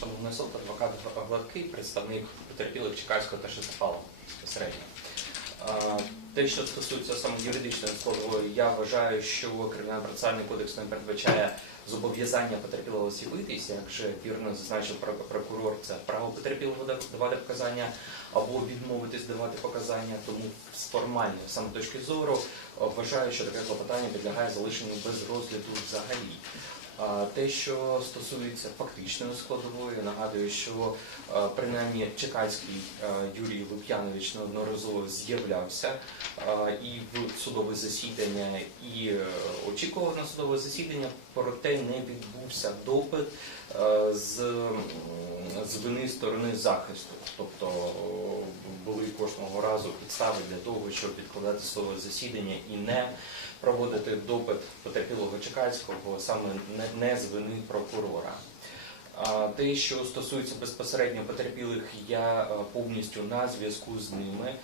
Шановний суд, адвокат Гладкий, представник потерпілих Чекальського та Шестопала безпосередньо. Те, що стосується саме юридичної складової, я вважаю, що кримінальний процесуальний кодекс не передбачає зобов'язання потерпілого з'явитися, як вже вірно зазначив прокурор, це право потерпілого давати показання або відмовитись давати показання. Тому з формальної саме точки зору вважаю, що таке клопотання підлягає залишенню без розгляду взагалі. Те, що стосується фактичної складової, нагадую, що е, принаймні Чекальський е, Юрій Лук'янович неодноразово з'являвся е, і в судове засідання, і е, очікував на судове засідання, проте не відбувся допит е, з, з вини сторони захисту. Тобто були кожного разу підстави для того, щоб відкладати слово засідання і не проводити допит потерпілого Чекальського саме не, з вини прокурора. Те, що стосується безпосередньо потерпілих, я е, повністю на зв'язку з ними.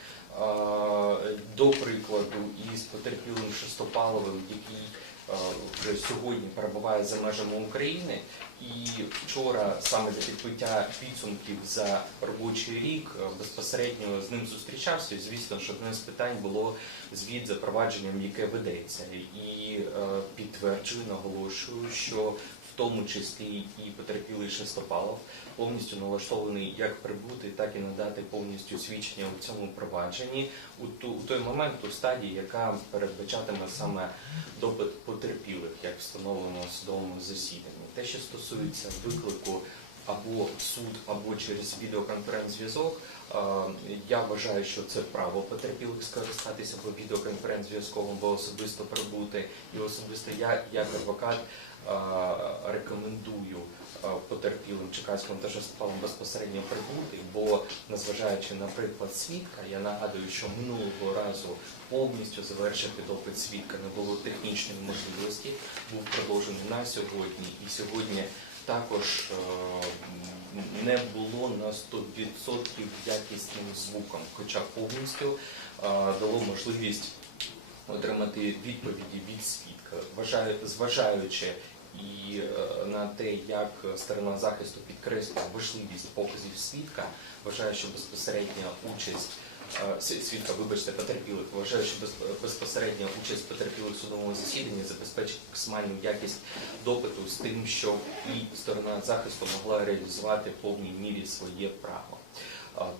До прикладу, із потерпілим Шестопаловим, який е, вже сьогодні перебуває за межами України, і вчора саме для підбиття підсумків за робочий рік е, безпосередньо з ним зустрічався. Звісно, що одне з питань було звіт за провадженням, яке ведеться, і е, підтверджую, наголошую, що тому числі і потерпілий Шестопалов повністю налаштований як прибути, так і надати повністю свідчення у цьому провадженні у ту у той момент, у стадії, яка передбачатиме саме допит потерпілих, як встановлено судовому засіданні. Те, що стосується виклику або суд, або через відеоконференц-зв'язок, я вважаю, що це право потерпілих скористатися або відеоконференц-зв'язком, або особисто прибути. І особисто я, як адвокат, рекомендую потерпілим Чекаському та безпосередньо прибути, бо незважаючи на приклад свідка, я нагадую, що минулого разу повністю завершити допит свідка не було технічної можливості, був продовжений на сьогодні, і сьогодні також е, не було на 100% якісним звуком, хоча повністю е, дало можливість отримати відповіді від свідка, зважаючи і е, на те, як сторона захисту підкреслює важливість показів свідка, вважаю, що безпосередня участь свідка, вибачте, потерпілих, вважаю, що без- безпосередня участь потерпілих в судовому засіданні забезпечить максимальну якість допиту з тим, щоб і сторона захисту могла реалізувати в повній мірі своє право.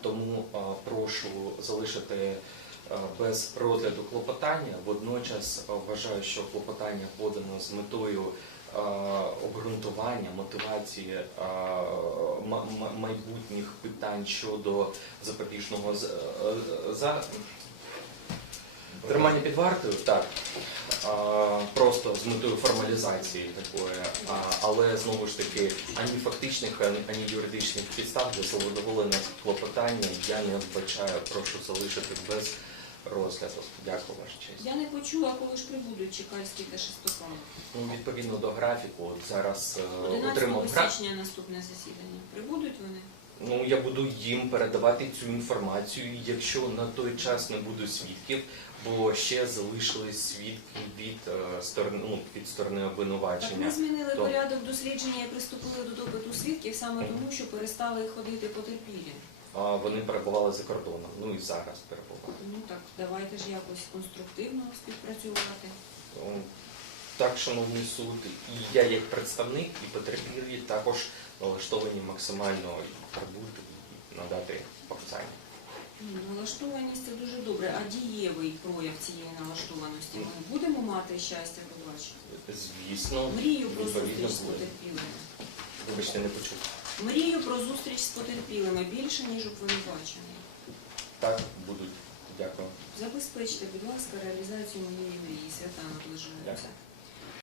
Тому прошу залишити е, без розгляду клопотання. Водночас е, вважаю, що клопотання подано з метою е, обґрунтування, мотивації ма- ма- майбутніх питань щодо запобіжного за тримання під вартою, так. Просто з метою формалізації такої, але знову ж таки ані фактичних, ані, юридичних підстав для задоволення клопотання я не вбачаю. Прошу залишити без розгляду. Дякую, ваша честь. Я не почула, коли ж прибудуть Чекальський та Шестопалов. Ну, відповідно до графіку, от зараз е, 11 отримав графік. січня наступне засідання. Прибудуть вони? Ну, я буду їм передавати цю інформацію, якщо на той час не буду свідків, бо ще залишились свідки від е, сторони, ну, від сторони Так обвинувачення. ми змінили То- порядок дослідження і приступили до допиту свідків саме тому, що перестали ходити потерпілі. Вони перебували за кордоном. Ну і зараз перебувають. Ну так, давайте ж якось конструктивно співпрацювати. Так, шановний суд, і я як представник, і потерпілі також налаштовані максимально прибути і надати показання. Ну, Налаштованість це дуже добре, а дієвий прояв цієї налаштованості ми будемо мати щастя побачити? Звісно, Мрію про відповідно зустріч з буде. потерпілими. Вибачте, не почув. Мрію про зустріч з потерпілими більше, ніж обвинувачені. Так, будуть. Дякую. Забезпечте, будь ласка, реалізацію моєї мрії. Свята наближаються. Дякую.